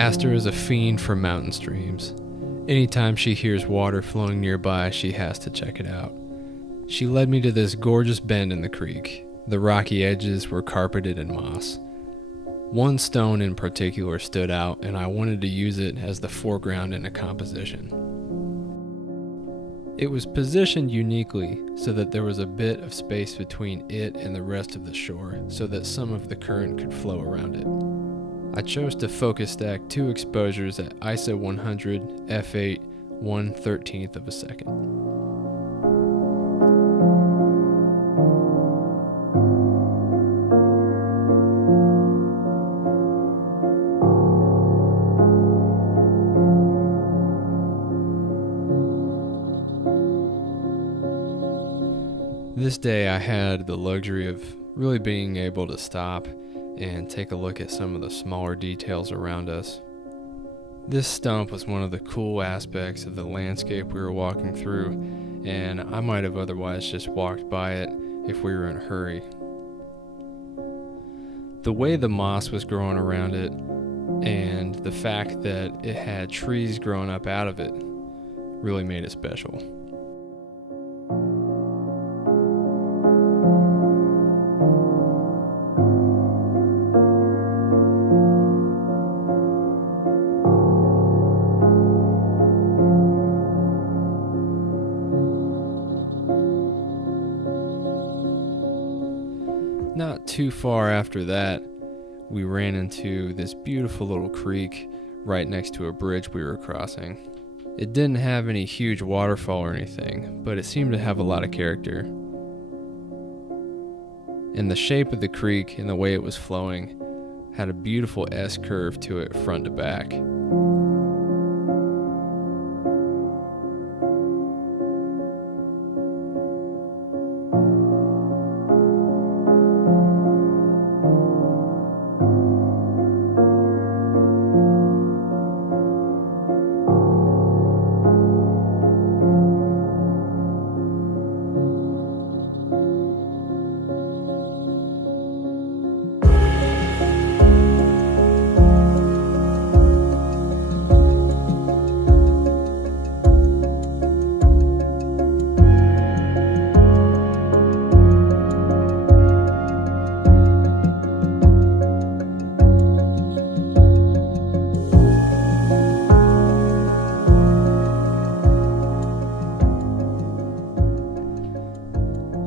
Aster is a fiend for mountain streams. Anytime she hears water flowing nearby, she has to check it out. She led me to this gorgeous bend in the creek. The rocky edges were carpeted in moss. One stone in particular stood out, and I wanted to use it as the foreground in a composition. It was positioned uniquely so that there was a bit of space between it and the rest of the shore so that some of the current could flow around it. I chose to focus stack 2 exposures at ISO 100 f8 1/13 of a second. This day I had the luxury of really being able to stop and take a look at some of the smaller details around us. This stump was one of the cool aspects of the landscape we were walking through, and I might have otherwise just walked by it if we were in a hurry. The way the moss was growing around it and the fact that it had trees growing up out of it really made it special. Not too far after that, we ran into this beautiful little creek right next to a bridge we were crossing. It didn't have any huge waterfall or anything, but it seemed to have a lot of character. And the shape of the creek and the way it was flowing had a beautiful S-curve to it front to back.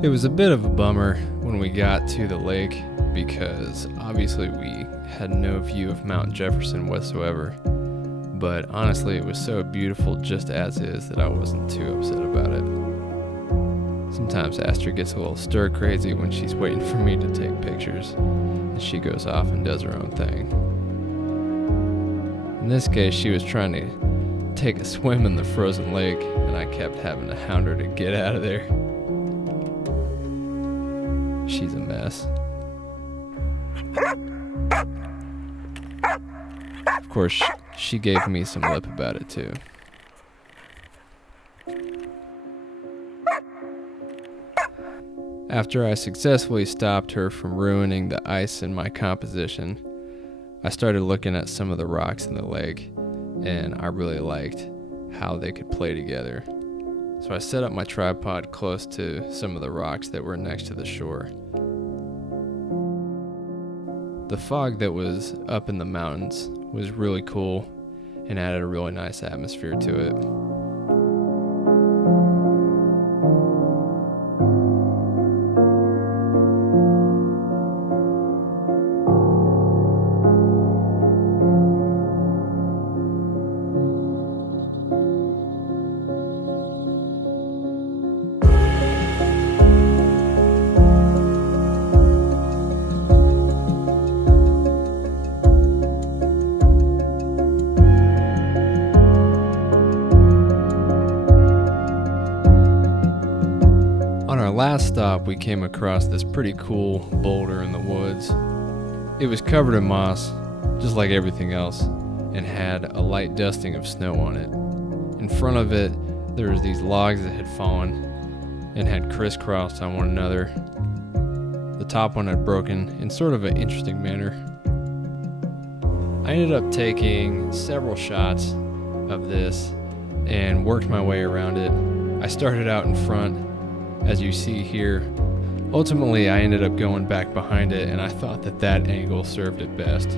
It was a bit of a bummer when we got to the lake because obviously we had no view of Mount Jefferson whatsoever, but honestly it was so beautiful just as is that I wasn't too upset about it. Sometimes Aster gets a little stir crazy when she's waiting for me to take pictures, and she goes off and does her own thing. In this case, she was trying to take a swim in the frozen lake, and I kept having to hound her to get out of there. She's a mess. Of course, she gave me some lip about it too. After I successfully stopped her from ruining the ice in my composition, I started looking at some of the rocks in the lake, and I really liked how they could play together. So I set up my tripod close to some of the rocks that were next to the shore. The fog that was up in the mountains was really cool and added a really nice atmosphere to it. Last stop, we came across this pretty cool boulder in the woods. It was covered in moss, just like everything else, and had a light dusting of snow on it. In front of it, there was these logs that had fallen and had crisscrossed on one another. The top one had broken in sort of an interesting manner. I ended up taking several shots of this and worked my way around it. I started out in front, as you see here. Ultimately, I ended up going back behind it, and I thought that angle served it best.